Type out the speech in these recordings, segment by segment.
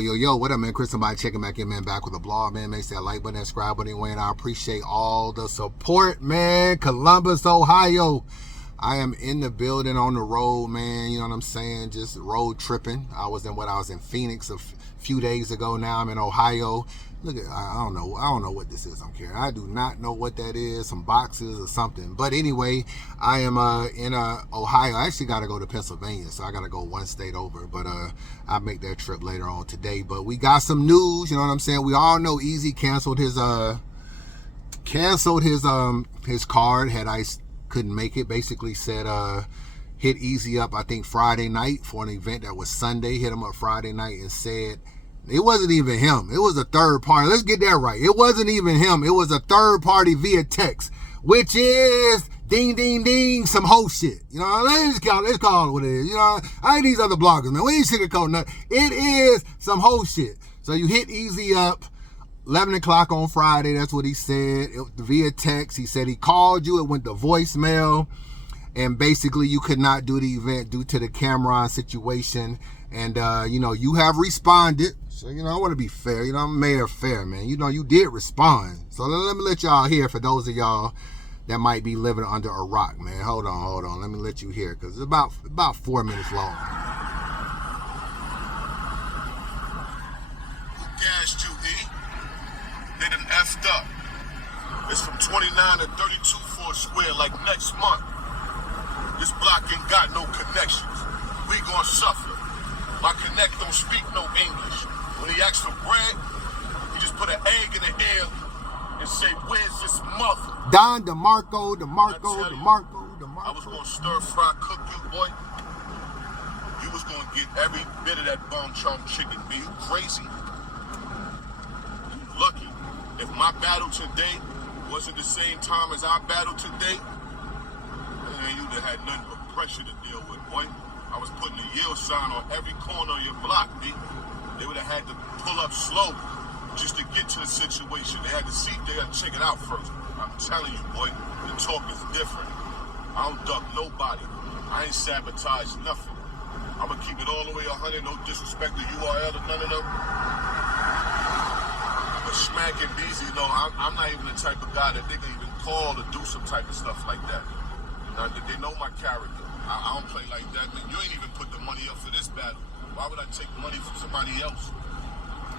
Yo, what up, man? Chris, somebody checking back in, man. Back with a blog, man. Make sure that like button, that subscribe button, and I appreciate all the support, man. Columbus, Ohio. I am in the building on the road, man. You know what I'm saying? Just road tripping. I was in Phoenix a few days ago. Now I'm in Ohio. Look at, I don't know what this is I'm carrying. I do not know what that is. Some boxes or something. But anyway, I am in Ohio. I actually got to go to Pennsylvania, so I got to go one state over. But I'll make that trip later on today. But we got some news. You know what I'm saying? We all know Eazy canceled his card. Had I couldn't make it. Basically said hit Eazy up, I think Friday night for an event that was Sunday. Hit him up Friday night and said it wasn't even him. It was a third party. Let's get that right. It wasn't even him. It was a third party via text, which is ding, ding, ding, some whole shit. You know, let's call it what it is. You know, I ain't these other bloggers, man. We ain't sugarcoating nothing. It is some whole shit. So you hit Eazy up 11 o'clock on Friday. That's what he said. Via text. He said he called you. It went to voicemail. And basically you could not do the event due to the Cameron situation. And, you have responded. So, I want to be fair. I'm mayor fair, man. You did respond. So let me let y'all hear for those of y'all that might be living under a rock, man. Hold on. Let me let you hear because it's about 4 minutes long. Who gassed you, E? They done effed up. It's from 29 to 32 for a square like next month. This block ain't got no connections. We gon' suffer. My connect don't speak no English. When he asks for bread, he just put an egg in the air and say, where's this mother? Don DeMarco. I was gonna stir fry cook you, boy. You was gonna get every bit of that bone chunk chicken. Be you crazy? You lucky. If my battle today wasn't the same time as our battle today, man, you'd have had nothing but pressure to deal with, boy. I was putting a yield sign on every corner of your block, B. They would have had to pull up slow just to get to the situation. They had to check it out first. I'm telling you, boy, the talk is different. I don't duck nobody. I ain't sabotage nothing. I'm gonna keep it all the way 100, no disrespect to URL or none of them. But Smack and Eazy, I'm not even the type of guy that they can even call to do some type of stuff like that. Now, they know my character. I don't play like that, man. You ain't even put the money up for this battle. Why would I take money from somebody else?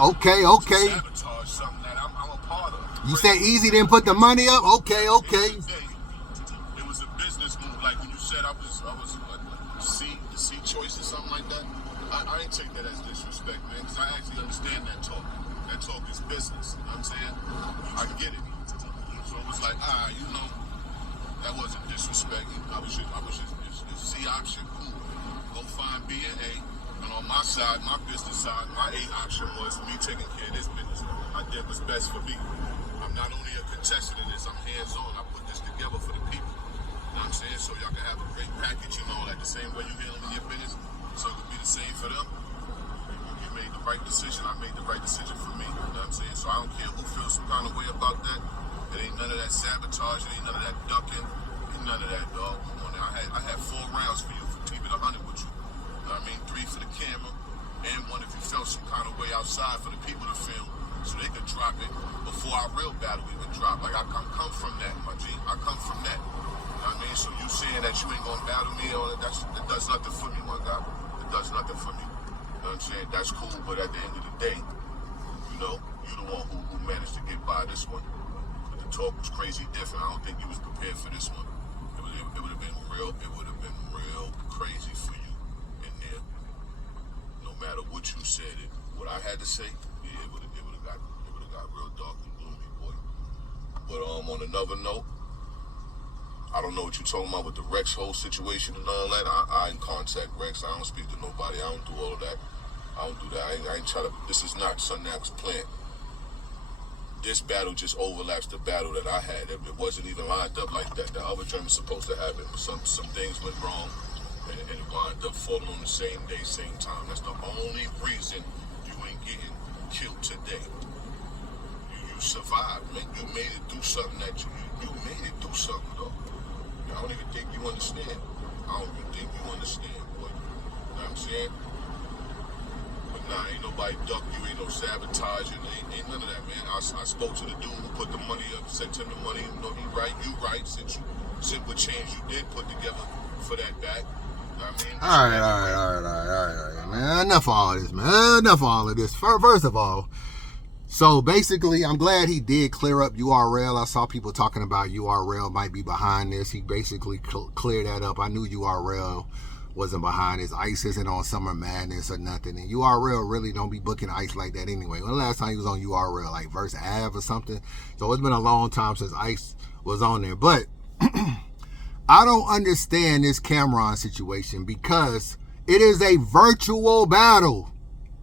Okay. Sabotage something that I'm a part of. You said Eazy didn't put the money up? Okay. It was a business move. Like when you said I was C choice or something like that. I ain't take that as disrespect, man, because I actually understand that talk. That talk is business. You know what I'm saying? I get it. So it was like, that wasn't disrespect. I was just C option. Cool. Go find B and A. And on my side, my business side, my A option was me taking care of this business. I did what's best for me. I'm not only a contestant in this, I'm hands-on. I put this together for the people. You know what I'm saying? So y'all can have a great package, like the same way you handling your business. So it could be the same for them. You made the right decision. I made the right decision for me. You know what I'm saying? So I don't care who feels some kind of way about that. It ain't none of that sabotage. It ain't none of that ducking. Ain't none of that, dog. Come on now. I had 4 rounds for you. Keep it 100 with you. You know what I mean? 3 for the camera, and 1 if you felt some kind of way outside for the people to film, so they could drop it before our real battle even drop. Like I come from that, my G. I come from that. You know what I mean? So you saying that you ain't gonna battle me, that does nothing for me, my guy. It does nothing for me. You know what I'm saying? That's cool, but at the end of the day, you the one who managed to get by this one. But the talk was crazy different. I don't think you was prepared for this one. It would have been real. It would have been real crazy for you in there. No matter what you said, what I had to say, yeah, it would have got real dark and gloomy, boy. But on another note, I don't know what you're talking about with the Rex whole situation and all that. I ain't contact Rex. I don't speak to nobody. I don't do all of that. I don't do that. I ain't try to. This is not something that was planned. This battle just overlaps the battle that I had. It wasn't even lined up like that. The other dream was supposed to happen, but some things went wrong, and it wound up falling on the same day, same time. That's the only reason you ain't getting killed today. You survived, man. You made it do something that you made it do something, though. I don't even think you understand. I don't even think you understand, boy. You know what I'm saying? But Nah, ain't nobody duck you, ain't no sabotaging, ain't none of that, man. I spoke to the dude who put the money up, sent him the money, you know, he right, you right, sent what change you did put together for that back. I mean, all right, man. Enough of all this, man. Enough of all of this. First of all, so basically, I'm glad he did clear up URL. I saw people talking about URL might be behind this. He basically cleared that up. I knew URL wasn't behind this. Ice isn't on Summer Madness or nothing. And URL really don't be booking Ice like that anyway. When the last time he was on URL, like Verse Ave or something? So it's been a long time since Ice was on there. But I don't understand this Cameron situation because it is a virtual battle,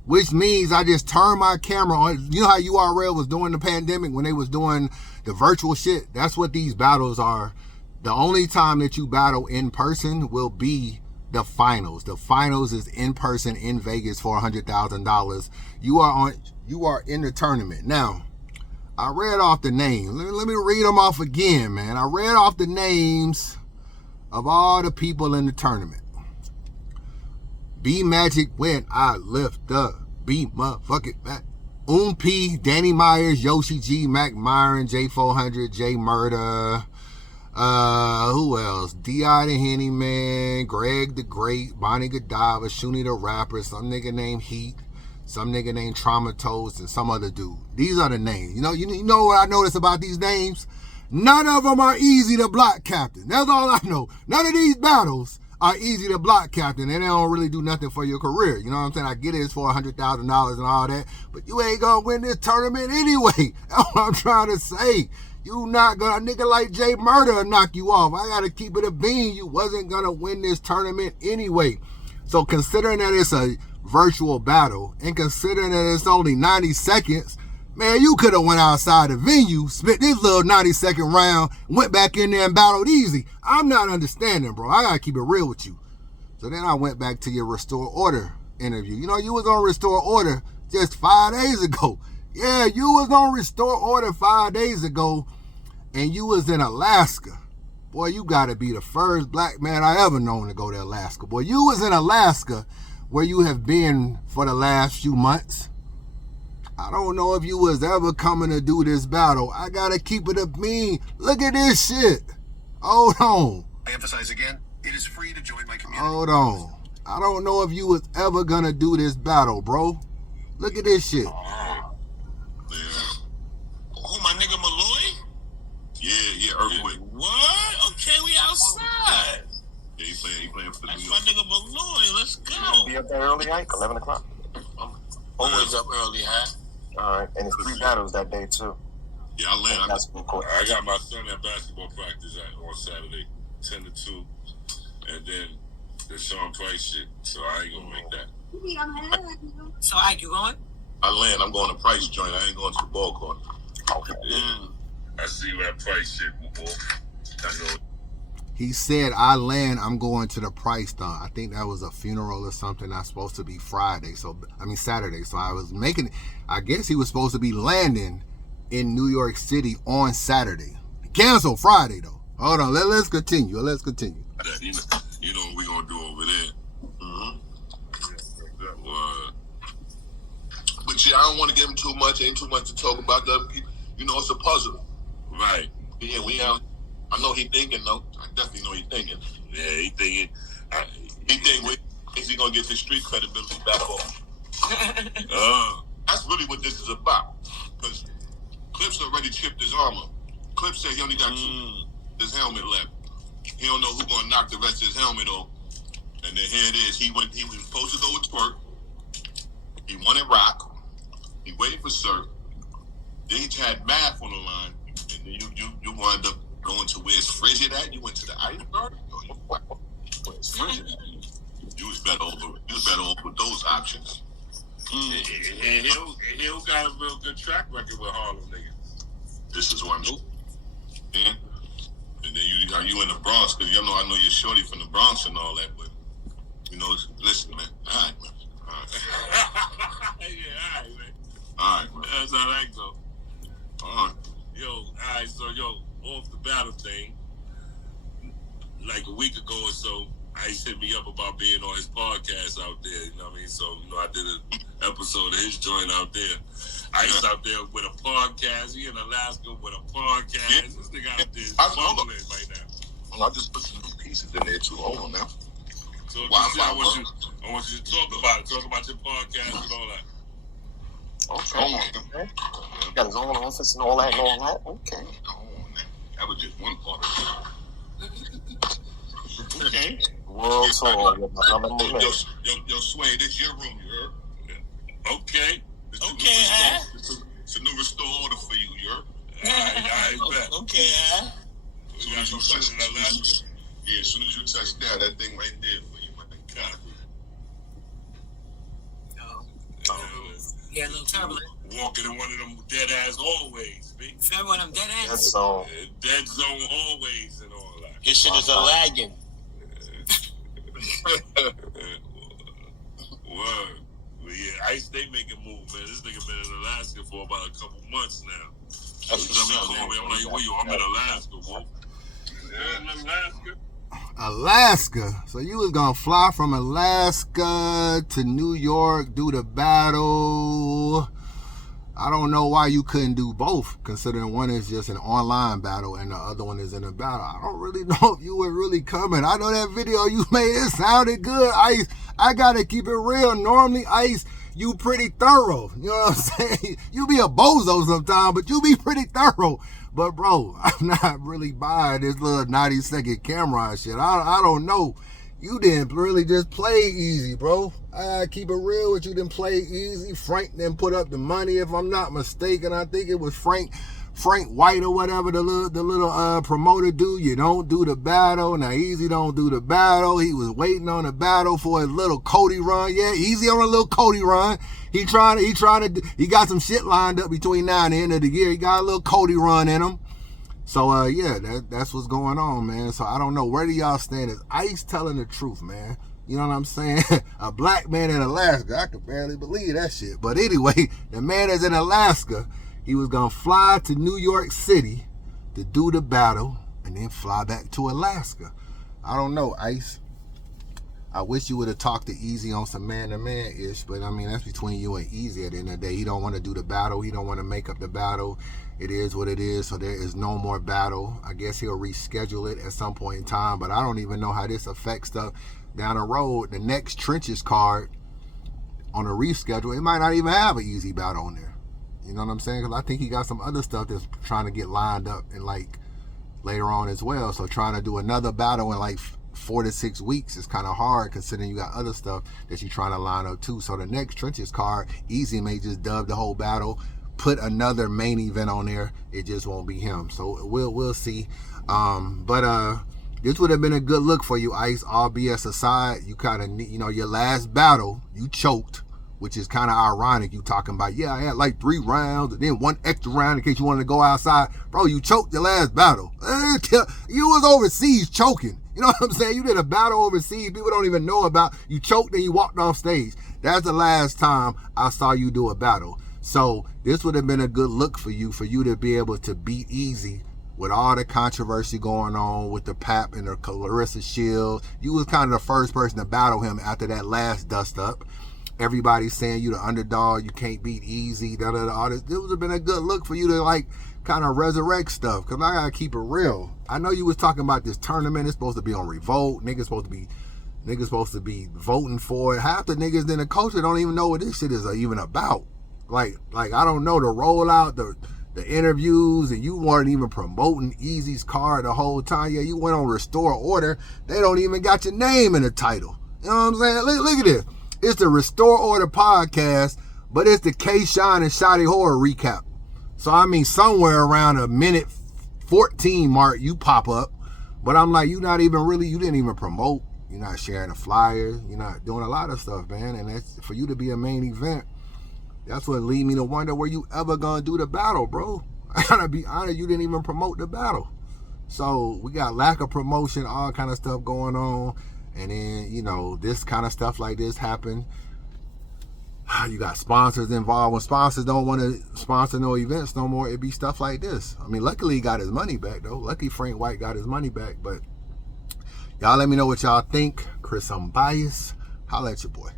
which means I just turn my camera on. You know how URL was doing the pandemic when they was doing the virtual shit? That's what these battles are. The only time that you battle in person will be the finals. The finals is in person in Vegas for $100,000. You are in the tournament. Now, I read off the names. Let me read them off again, man. I read off the names of all the people in the tournament. B Magic when I lift up. B motherfucking back. P, Danny Myers, Yoshi G, Mac Myron, J400, J Murder. Who else? D.I. the Henny Man, Greg the Great, Bonnie Godiva, Shuni the Rapper, some nigga named Heat, some nigga named Traumatose, and some other dude. These are the names. You know what I noticed about these names? None of them are easy to block, Captain. That's all I know. None of these battles are easy to block, Captain, and they don't really do nothing for your career. You know what I'm saying? I get it's for $100,000 and all that, but you ain't gonna win this tournament anyway. That's what I'm trying to say. You not gonna, a nigga like Jay Murder will knock you off. I gotta keep it a bean. You wasn't gonna win this tournament anyway. So considering that it's a virtual battle and considering that it's only 90 seconds, man, you could have went outside the venue, spit this little 90-second round, went back in there and battled easy. I'm not understanding, bro. I gotta keep it real with you. So then I went back to your Restore Order interview. You know, you was on Restore Order just 5 days ago. Yeah, you was on Restore Order 5 days ago, and you was in Alaska. Boy, you gotta be the first black man I ever known to go to Alaska. Boy, you was in Alaska where you have been for the last few months. I don't know if you was ever coming to do this battle. I gotta keep it a bean. Look at this shit. Hold on. I emphasize again, it is free to join my community. Hold on. I don't know if you was ever gonna do this battle, bro. Look at this shit. Yeah. Who, my nigga Malloy? Yeah, Earthquake. What? Okay, we outside. Yeah, he playing for the That's New my York. nigga Malloy. Let's go. Be up there early, Ike, 11 o'clock. Always up early, huh? All right, and it's 3 battles that day, too. Yeah, I land. Basketball court. I got my son at basketball practice on Saturday, 10 to 2. And then the Sean Price shit, so I ain't gonna make that. So, Ike, you going? I land. I'm going to Price joint. I ain't going to the ball court. Okay. Yeah. I see you at Price shit, boy. I know. He said, I land, I'm going to the Price stunt. I think that was a funeral or something. That's supposed to be Saturday. So I guess he was supposed to be landing in New York City on Saturday. Cancel Friday, though. Hold on, let's continue. You know what we gonna do over there. Mm-hmm. But yeah, I don't want to give him too much. Ain't too much to talk about. You know, it's a puzzle. Right. Yeah, we out. I know he thinking, though. I definitely know he thinking. Yeah, he thinking. He think, is he going to get his street credibility back off? That's really what this is about. Because Clips already chipped his armor. Clips said he only got his helmet left. He don't know who's going to knock the rest of his helmet off. And then here it is. He was supposed to go with Twerk. He wanted Rock. He waited for Sir. Then he had Math on the line. And then you wound up going to where's Frigid at? You went to the Iceberg? Where's Frigid at? You was better over those options. And he'll got a real good track record with Harlem niggas. This is what I'm saying. And then you in the Bronx, because I know you're shorty from the Bronx and all that, but listen, man. All right, man. All right. Yeah, all right, man. All right, man. That's how that go. All right. All right, so off the battle thing, like a week ago or so, I Ice hit me up about being on his podcast out there. You know what I mean? So, I did an episode of his joint out there. Ice out there with a podcast. He in Alaska with a podcast. Yeah. This nigga out there is bumbling right now. Well, I just put some new pieces in there too. Hold on now. So I want you to talk about it. Talk about your podcast and all that. Okay. Hold on. Okay. Got his own office and all that and all that. Okay. Hold on now. That was just one part of it. Okay. World tour. Yo, Sway, this your room, you heard? Yeah. Okay. It's a new restore order for you, you heard? I bet. Okay, As soon as you touch Alaska? Yeah, as soon as you touch that thing right there for you, man. Yeah, a little turbulent. Walking in one of them dead ass hallways, big. Feel one of them dead ass? Dead zone hallways and all that. his shit is a lagging. Word. Well, yeah, Ice, they making moves, man. This nigga been in Alaska for about a couple months now. That's what's up, man. I'm like, where you? I'm in Alaska, Wolf. Yeah, in Alaska. Alaska. So you was gonna fly from Alaska to New York, do the battle. I don't know why you couldn't do both, considering one is just an online battle and the other one is in a battle. I don't really know if you were really coming. I know that video you made, it sounded good, Ice. I gotta keep it real. Normally, Ice, you pretty thorough. You know what I'm saying? You be a bozo sometimes, but you be pretty thorough. But bro, I'm not really buying this little 90-second camera and shit. I don't know. You didn't really just play easy, bro. I keep it real with you. Didn't play easy. Frank didn't put up the money, if I'm not mistaken. I think it was Frank White or whatever, the little promoter dude. You don't do the battle. Now Eazy don't do the battle. He was waiting on the battle for his little Cody run. Yeah, Eazy on a little Cody run. He got some shit lined up between now and the end of the year. He got a little Cody run in him. So yeah, that's what's going on, man. So I don't know, where do y'all stand? Is Ice telling the truth, man? You know what I'm saying? A black man in Alaska, I could barely believe that shit. But anyway, the man is in Alaska. He was gonna fly to New York City to do the battle and then fly back to Alaska. I don't know, Ice. I wish you would have talked to Eazy on some man-to-man-ish, but I mean, that's between you and Eazy at the end of the day. He don't want to do the battle. He don't want to make up the battle. It is what it is, so there is no more battle. I guess he'll reschedule it at some point in time, but I don't even know how this affects stuff down the road. The next Trenches card on a reschedule, it might not even have an Eazy battle on there. You know what I'm saying? Because I think he got some other stuff that's trying to get lined up and like later on as well. So trying to do another battle in like 4 to 6 weeks is kind of hard, considering you got other stuff that you're trying to line up too. So the next Trenches card, Eazy may just dub the whole battle, put another main event on there. It just won't be him. So we'll see. But this would have been a good look for you, Ice. All BS aside, you kind of, you know, your last battle you choked, which is kind of ironic. You talking about, yeah, I had like 3 rounds and then 1 extra round in case you wanted to go outside. Bro, you choked your last battle. You was overseas choking. You know what I'm saying? You did a battle overseas people don't even know about. You choked and you walked off stage. That's the last time I saw you do a battle. So this would have been a good look for you to be able to beat Eazy with all the controversy going on with the Pap and the Clarissa Shield. You was kind of the first person to battle him after that last dust up. Everybody's saying you the underdog, you can't beat Eazy, all this. This would have been a good look for you to like kind of resurrect stuff, because I gotta keep it real. I know you was talking about this tournament. It's supposed to be on Revolt. Niggas supposed to be voting for it. Half the niggas in the culture don't even know what this shit is even about. Like I don't know, the rollout, the interviews, and you weren't even promoting Eazy's card the whole time. Yeah, you went on Restore Order. They don't even got your name in the title. You know what I'm saying? Look at this. It's the Restore Order podcast, but it's the K-Shine and Shotty Horror recap. So I mean, somewhere around a minute 14 mark, you pop up. But I'm like, you didn't even promote. You're not sharing a flyer. You're not doing a lot of stuff, man. And that's for you to be a main event. That's what lead me to wonder where you ever gonna do the battle, bro. I gotta be honest, you didn't even promote the battle. So we got lack of promotion, all kind of stuff going on. And then, you know, this kind of stuff like this happen. You got sponsors involved. When sponsors don't want to sponsor no events no more, it be stuff like this. I mean, luckily he got his money back though. Lucky Frank White got his money back. But y'all let me know what y'all think. Chris, I'm biased. Holla at your boy.